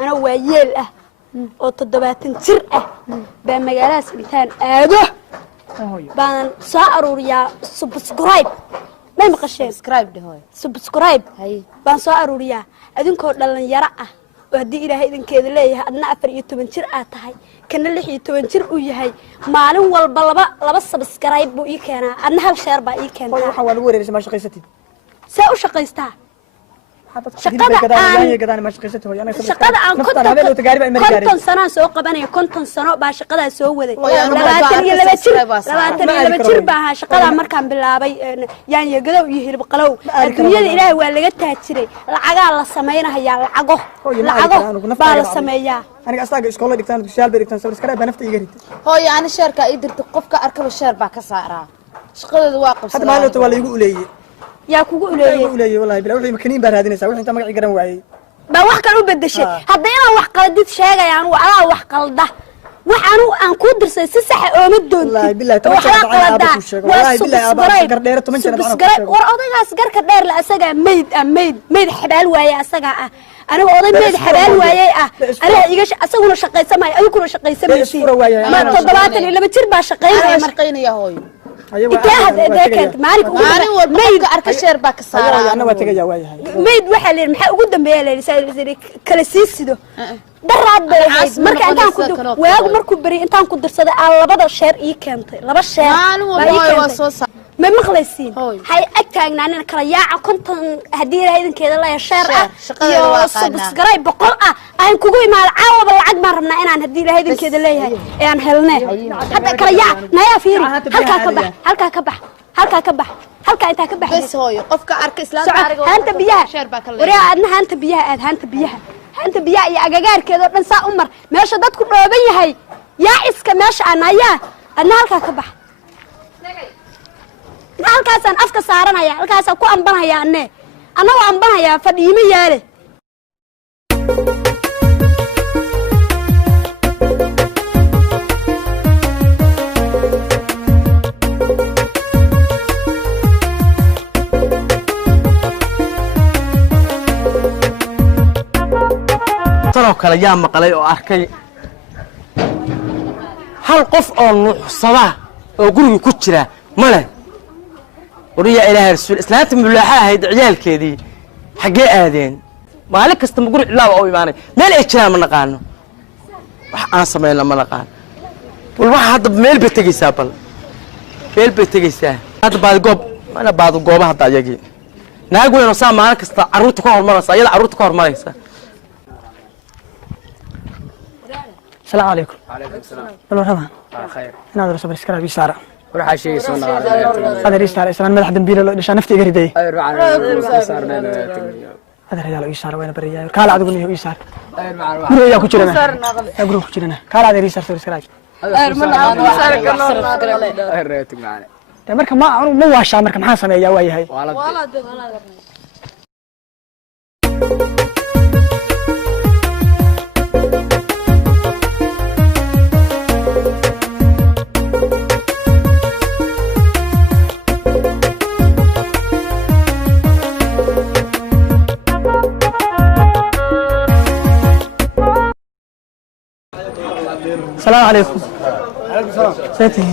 أنا ويل أو تدباتن جر بمجالات إنتان بان صاروا ريا سبسكرايب ما يمقشين سبسكرايب ده هاي سبسكرايب بان صاروا ريا أدين كور دلنا يرى وهدي إلى هيدن كذا ليه أدنى أفر يتوبن جر تهاي كنا اللي يتوبن جر وياهاي معلوم والبلبا لبس سبسكرايب بويكنا أنا هالشير بويكنا حاول وري ليش ما شقيستي سأو شقيستها شقada aan konton sano soo qabanaya konton sano baa shaqada soo waday 22 jir baa shaqada markaan bilaabay yaan yagado iyo hilib qalow adduunyada ilaahay waa laga taajiray lacaga la sameeynayaa lacago baa la sameeyaa aniga asaga iskool dhigtaan dugsiyaal bay dhigtaan sabir nafta iga rid hooyo ani sheerka ay dirto qofka arkaba sheer baa ka saaraa shaqadeedu waa qabsan hadda maalinta waa la igu uleeyay يا كوجو إليه والله بلا وحي مكانين بارهادين سوي أنت ما قاعد يقرن وعي بوح كانوا بدشة هدينا وح قلدت شيء يعني وعلى وح قلده وحنو أنكودر سيسح أمدون والله بالله توجه على أبوك والله بالله أبوك قدير تمنشر ورأضي أسجر كدير لأسجع ميد حبال ويا أسجع أنا وأضي ميد حبال ويا أنا يجش أسوون شقي سماي أيكون شقي سماي ما تضبط اللي بتشرب شقي مرقين يا هوي ذاك مالك ميد أرك شير باك صار أنا واتجا ويا ميد وحلي محق قدام بيلا لسه كلاسيس ده درعت بيعز مرك أنت كده وياك مركب بري أنت كده صدق على بدر شير إيه كنت لبش شير ما مخلصين هاي أكتر عن كرياعة كنت هدير هيدا كده لا شير يا سبسكرايب بقرأة أنا كوجي مع العوض العد مرنا أنا هدير هيدا كده ليه يعني هلنا حتى كرياعة نايا فيري هلكا كبح أنت كبح بس هوي قفك عرك إسلام هانت بيها وريا أدنى هانت بيها يا أجاجار كده نساء عمر ماشى ده تكون ربيع هاي يا إسك ماشى أنا هلكا كبح halkaas aan afka saaranaya halkaas ku ambanaya anna ana waa ambanaya fadhiimo yaale taro kala yaa maqlay oo arkay hal qof oo nuuxsada oo guriga ku jira male وريا إله رسول إسلام ملاحة هيد عيال كذي حقي آذين مالك استمقول لا أو يماني ما الإجتماع من نقانه أنا سمعنا من نقان والواحد ميل بتجي سابل ميل بتجي ساه هذا بعد قب أنا بعد قب هذا يجي ناقول إنه سام مالك است عروت كهر مرة سيلا عروت كهر مرة يسا السلام عليكم. وعليكم السلام. مرحبا. خير. أنا أدرس بالسكراب يسارة. ولا شيء صنع هذا ريستار إسلام مدح دمبيله لشان نفتي قريدي أيوة معنا صار هذا رجال يسار وين بريا كلا عاد يقول يسار أيوة معنا بريا كوتشرنا يا برو كوتشرنا كلا عاد ريستار سكراب أيوة معنا مركب ما واشا مركب حاسم يا واي هاي والله السلام عليكم. عليكم السلام. سيتي.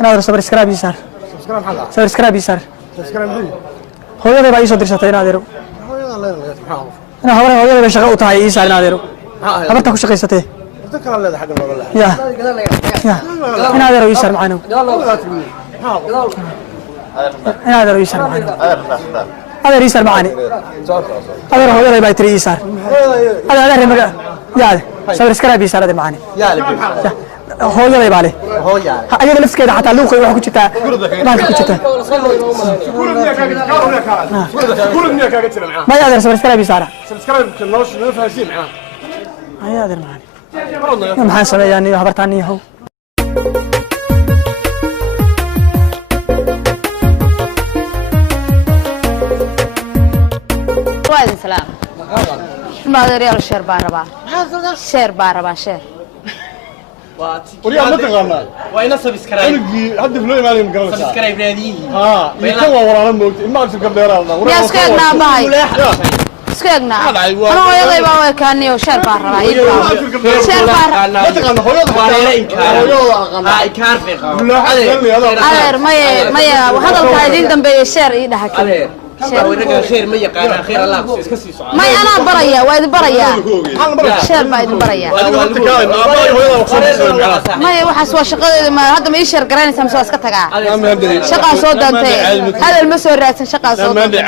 أنا أدرس بالسكراب يسار. سكراب حلا. سكراب يسار. سكراب دي. هو يا ربع يسوع درسته أنا أديره. هو يا الله يرضى سبحانه. أنا هو يا ربع شغال وتاعي يسار أنا أديره. أبغى تاخذ شقيسته. ذكر الله حق الله. يا. أنا أديره يسار معنا. أنا أديره يسار معنا. هذا يسار معنا. هذا هو يا ربع يتري يسار. هذا ربع يا سوي سكراب يسار هذا معنا. هو يا ربع عليه. هو يا. أنا نفس كذا حتى لو كي واحد كتة ما كتة. ما يقدر سوي سكراب يسار. سكراب كناش نفهمين معاه. ما يقدر معنا. ما حاسب يعني خبرت عني هو. وايد سلام ما ادري يلا شير باربا شير باربا شير وريا ما تقانا وين سبسكرايب انقي هدف لي مالي مقرن سبسكرايب راديه يكون ورانا موت ما اكتب قبل يرانا يا سكنا باي سكنا انا هويدي با كانيو شير باربا شير باربا ما تقانا هويدا انكار adeer maya hadalka idin dambeeyay sheer ii dhaha kale sheer ma yaqaan khayr allah iska sii socdo may ana baraya waa idin baraya sheer baa idin baraya maya waxaas waa shaqadeeda ma hadda ma ii sheer garanaysaa mise waa iska tagaa shaqaa soo dantay hadal ma soo raadsan shaqaa soo dantay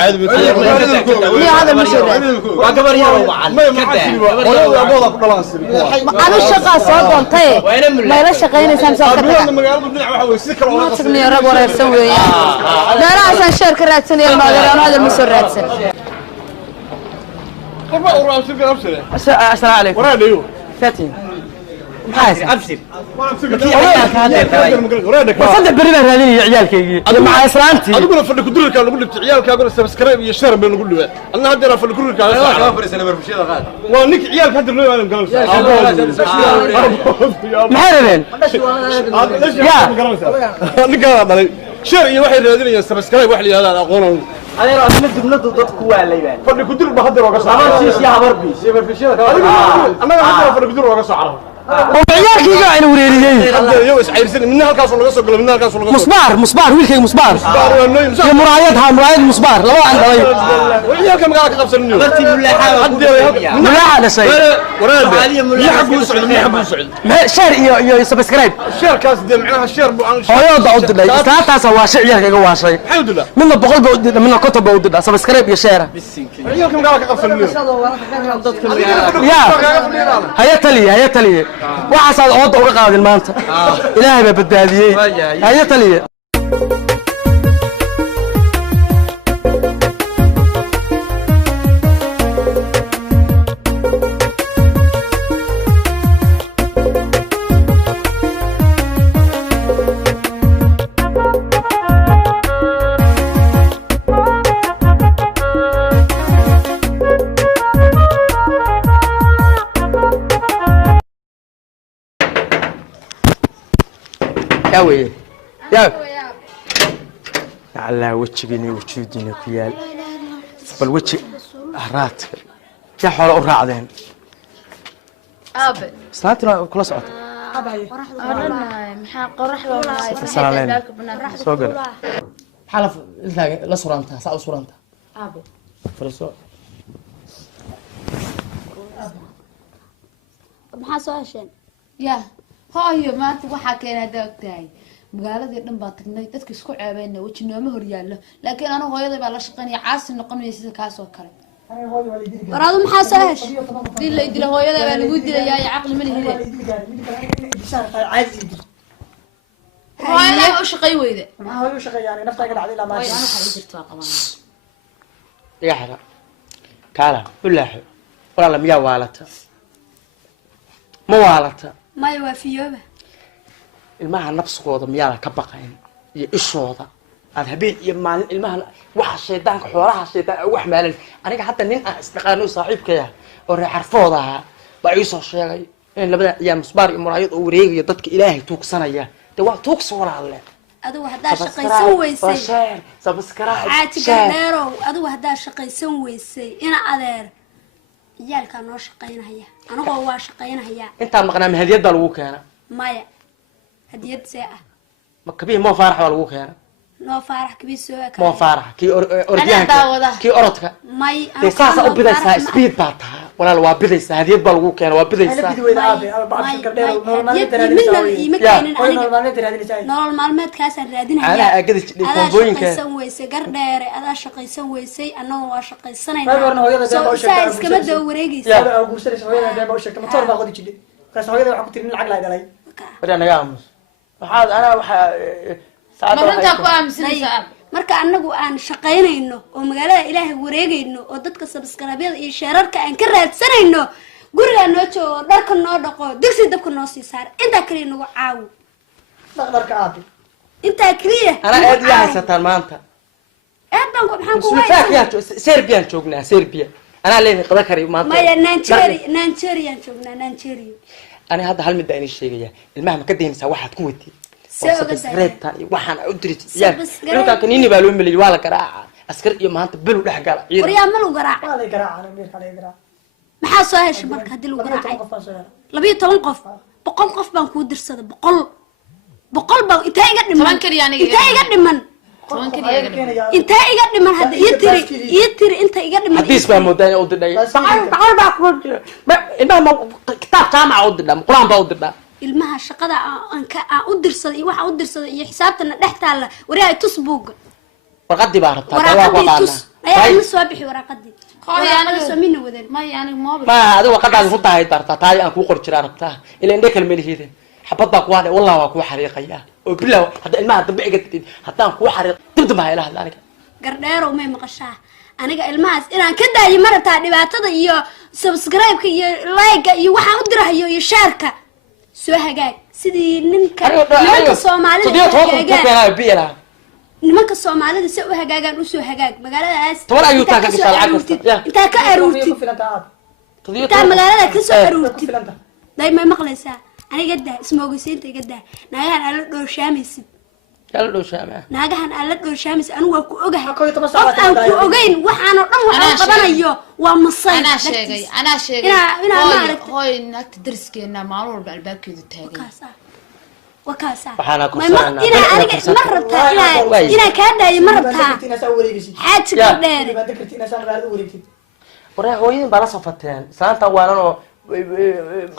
hadal ma soo raadsan waa gabar yar oo wacan anu shaqaa soo dantay ma ila shaqaynaysaa mise waa iska tagaa ma tagniyo rag wareersan weeyaan meelahaasaan sheer ka raadsanaya maadeeraan hadal ma soo raadsan السلام عليكم ورا ديو فاتين ابشر وصدق بريبه رادين عيالكيغي انا مع اسرانتي انا فدي كدرك انا قلت عيالك اقول سبسكرايب يا شير بين نقول له انا هدر فدي كدرك انا فرسنا برفشيده قاد وانك عيالك هدر له انا مقلب محربين نك هذا شير iyo waxay raadinayaan subscribe wax la yiraahdo aqoon adeer asma dibnadu dadku waa leeyaan fadhi ku dir ba hadda uga soo shiis ya habarbi superficial anaga hadda fadhi ku dir uga soo carab وعيالكيغا aynu wareeriyay hadda iyo isciirsan minna halkaas laga soo galo minna halkaas laga soo مصبار wiilkay مصبار يا مرايد مصبار لaba aan dhalay وعيالك ما ka qabsanniyo darti mulaaxa ملاحه dhashay waraade يحبوا سعود يحبوا سعود شير iyo subscribe شير kaas de macnaha share bu aan hooyada u dilay islaantaas waa shiciyarkayga waashay alxamdulillah midna 100 ba u dilay midna 50 ba u dilay subscribe iyo share وعيالك ما ka qabsanniyo هيا تلي waxaad ooda uga qaadin maanta ilaahay baa badbaadiyay haya taliye ياوي يا الله وجهيني وجوديني كيال بل وجه هرات يا حول وراعدين ابد صلاتنا كل صوت maxaa qoraxda waa السلام عليكم سو قال حلف لا سورانتا سا سورانتا ابد فرسو maxaa soo hesheen ya hooyo maanta waxaa keenay daagtahay magaaladii dhan baa tagnay dadka isku ceebeynay waji nooma hor yaallo laakiin anu hooyaday baa la shaqaynaya caasi noqonaya sida kaas oo kale waraadu maxaa soo heshay dila hooyaday baa lagu dilayaa ya caqli ma lihide hooyaday u shaqay weyde hooyo shaqeeyaan nafta ka dhacday la ma anu xali jirto qaban يا حرا كالا بالله والله ميا والتا ما والتا maya waa fiyooba ilmaha nafsigooda miyaa ka baqayn iyo ishooda aad habeen iyo maalin ilmaha waxa sheedaanka xoolaha sheedaan wax maalin aniga hadda nin aan isdhaqaano saaxiibkaya oo reer xarfooda ah baa ii soo sheegay in labada ciyaar musbaar iyo muraayad oo wareegayo dadka ilaahay tuugsanaya de waa tuugso walaalle adigu haddaa shaqaysan weysay subscribe caati gardheerow adigu haddaa shaqaysan weysay ina adeer ciyaalkaa noo shaqaynahaya anagoo waa shaqaynahayaa intaa maqnaa mahadiyada lagu keena maya hadiyad see ah ma kabii moo faarax baa lagu keena noo faarax kabii soo moo faarax kii ordiyaanka kii orodka may de saasa u bidaysaa speed baa taha walaal waa bidaysaa hadiyad baa lagu keena waa bidaysaa nolol maalmeedkaasaan raadinaya adaa shaqaysan weysay gardheere adaa shaqaysan weysay annaga waa shaqaysanaysaa iskama daba wareegaysa naga aamus waxaad anaa waxaa marintaa ku aaminsanaysaa marka anagu aan shaqaynayno oo magaalada ilaahay wareegayno oo dadka sabskraabyada iyo sheerarka aan ka raadsanayno gurigaa noo joogo dharka noo dhaqo digsi dabka noo sii saar intaa kaliya nagu caawo intaa kaliya anaa aad ila haysataan maanta aad baan maxaan ku Serbian joognaa Serbia أنا لين قدر كريم ما ما يا نانشيري شوفنا نانشيري أنا هذا هل مدة شيء يا المهم كدين سواحد قوتي سبسكرايب تاني وحنا أدري يا لو كان يني بالون ملي ولا قراء أسكر يوم هانت بلو ده حقال وريا ملو قراء ولا قراء أنا مير على قراء ما حاسوهاش مرك هدي لو قراء لبي تنقف بقول قف بانكو درسده بقول بان انت يقدم طبعا كري يعني انت يقدم من طبعا كري يعني انت يقدم من هذا يتري انت يقدم من حديث بقى مودي أودي تعال بقى إنما كتاب جامعة أودي قرآن بأودي ilmaha shaqada aan u dirsaday waxa u dirsaday iyo xisaabtana dhaxtaala wareey tusbuug warqadii baa rabtaa warqadii tus ayaa soo bixi warqadii yani samina wadan ma yani moobil ma adiga warqadaas ku tahay dartaa taay aan ku qor jiraa rabtaa ila indhe kale meelihide xabad baa ku waday wallahi waa ku xariiqaya oo bilaw hada ilmaha dambe iga tidid hadaan ku xariiq dibdib ma ilaah aniga gardheero may maqashaa aniga ilmahaas inaan ka daayo martaa dhibaatada iyo subscribe-ka iyo like-ga iyo waxa u dirahayo iyo share-ka soo hagaag sidii ninka nimanka Soomaalida si u hagaagaan u soo hagaag magaaladaas toban ayuu taa ka gashay lacag inta ka aruurtid inta magaalada ka soo aruurtid dayma maqlaysaa aniga daa ismoogaysiinta iga daa naagahan ala dhooshaameysid kala dhooshaama naagahan ala dhooshaameysid anigu waa ku ogahay qof aan ku ogeyn waxaan oo dhan waxaan qabanayo waa masay ana sheegay hooy naagta dariskeena maalin walba albaabkeedu taagan وكاسا waxaana ku إنا مرتا إنا كذا يمرتا حاج كدير waraa hooyadin baa la safateen saanta waalanoo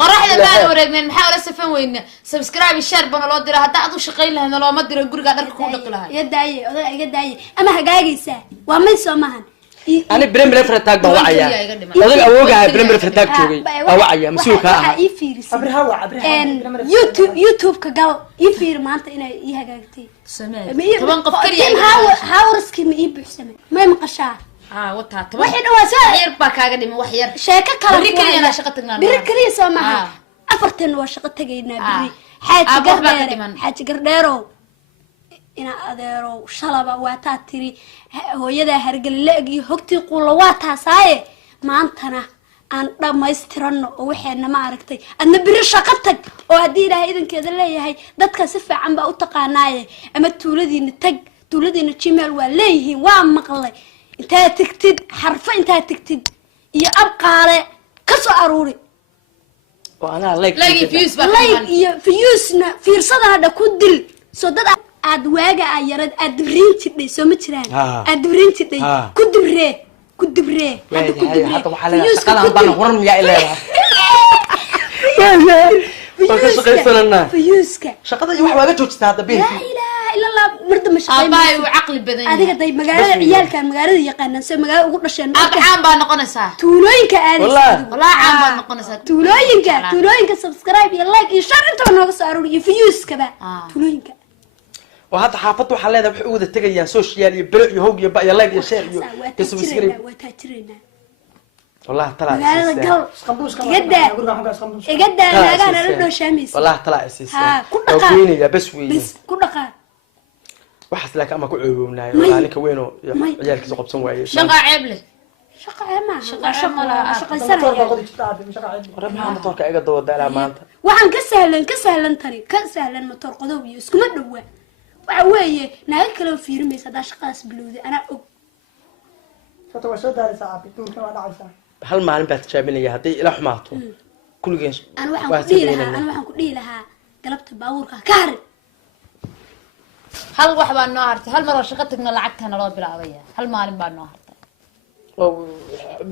qoraxda baan wareegnen maxaa wala safan weyna subscribe share bana loo diraa hadda aad u shaqeyn lahayn loo ma diro guriga dharka ku dhaqi lahayn yadaaye oday iga daaye ama hagaagaysa waa may Soomahan أنا بريمير فرتاج بوعيا هذا أوجه بريمير فرتاج شوقي بوعيا مسوكها يوتيوب كجال يفير ما أنت إنا يهجعتي طبعا قفكري هاورسكي ما يبح سمع ما مقشع وتها طبعا واحد واسع يربا كاجدي ما وحير شاكا كلام بريكري أنا شقتنا بريكري سامع أفرتن وشقت جينا بري حاج قرديرو ina adeero shalaba waa taa tiri hooyada hargaleegi hogtii qula waa taasaaye maantana aan dhameystirano oo waxeena ma aragtay adna biri shaqo tag oo hadii ilaahay idankeeda leeyahay dadka si fiican baa u taqaanaaye ama tuuladiina tag tuuladiina Gmail waa leeyihiin waa maqlay inta tagtid xarfa inta tagtid iyo abqaale ka soo aruuri oo ana like iyo views-na fiirsada hada ku dil soo dad aad waaga ayarad aad dibrintiday soo ma jiraan aad dibrintiday ku dibre hadda waxa la shaqadan baan horan yaa ilaahay waa shaqaysanana fiyuska shaqada wax waaga joojtaa hadda been la ilaaha illa allah marda ma shaqayn abay u aqli badan adiga day magaalada ciyaalka magaalada yaqaanaan soo magaalada ugu dhasheen caan baa noqonaysaa tuulooyinka aadaysa wallahi caan baa noqonaysaa tuulooyinka subscribe iyo like iyo share inta nooga soo aruur iyo fiyuska ba tuulooyinka وهذا حافظ وحلا هذا بحقوق التجيان سوشيال يبلع يهوج يبقى يلا يشير يسوي وتاجرنا والله طلع لا قل جدا جدا أنا ردو شمس والله طلع أسيس كل يا بسوي بس كل دقة وحس لك أما كعوبنا يعني كوينه عيالك زقب سوى شقة عبله شقة ما شقة سنة ربنا مطور كأجا ضوء ده ما أنت وعن كسهلا تري كسهلا مطور قدوي يسكم الدواء وعويه ناقل كلام في رمي سدا شقاس بلودي أنا فتوى دار ساعات ممكن ولا عشان هل ما عم بتشابهني يا هدي لا حماته كل جنس أنا وحن كدي لها قلبت باورك كهر هل واحد بالنهارتي هل مرة شقتنا لعبتها أنا راد بالعربية هل ما عم بالنهارتي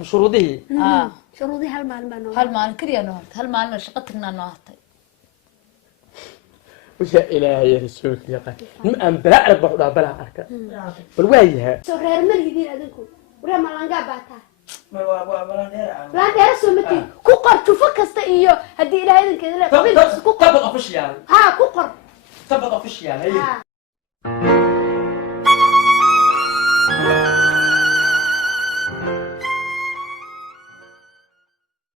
شروطه شروطي هل ما عم هل ما عم كريه نهارت هل ما عم شقتنا نهارتي وش إلهي رسولك يا قال أم بلا أربع ولا بلا أركا بالواجهة سرير ملك دين أدنكم ولا ما لنجا بعتها لا دير سمتي كوكر تفك استئيو هدي إلى هذا كذا تبغى أفشيال ها كوكر تبغى أفشيال هي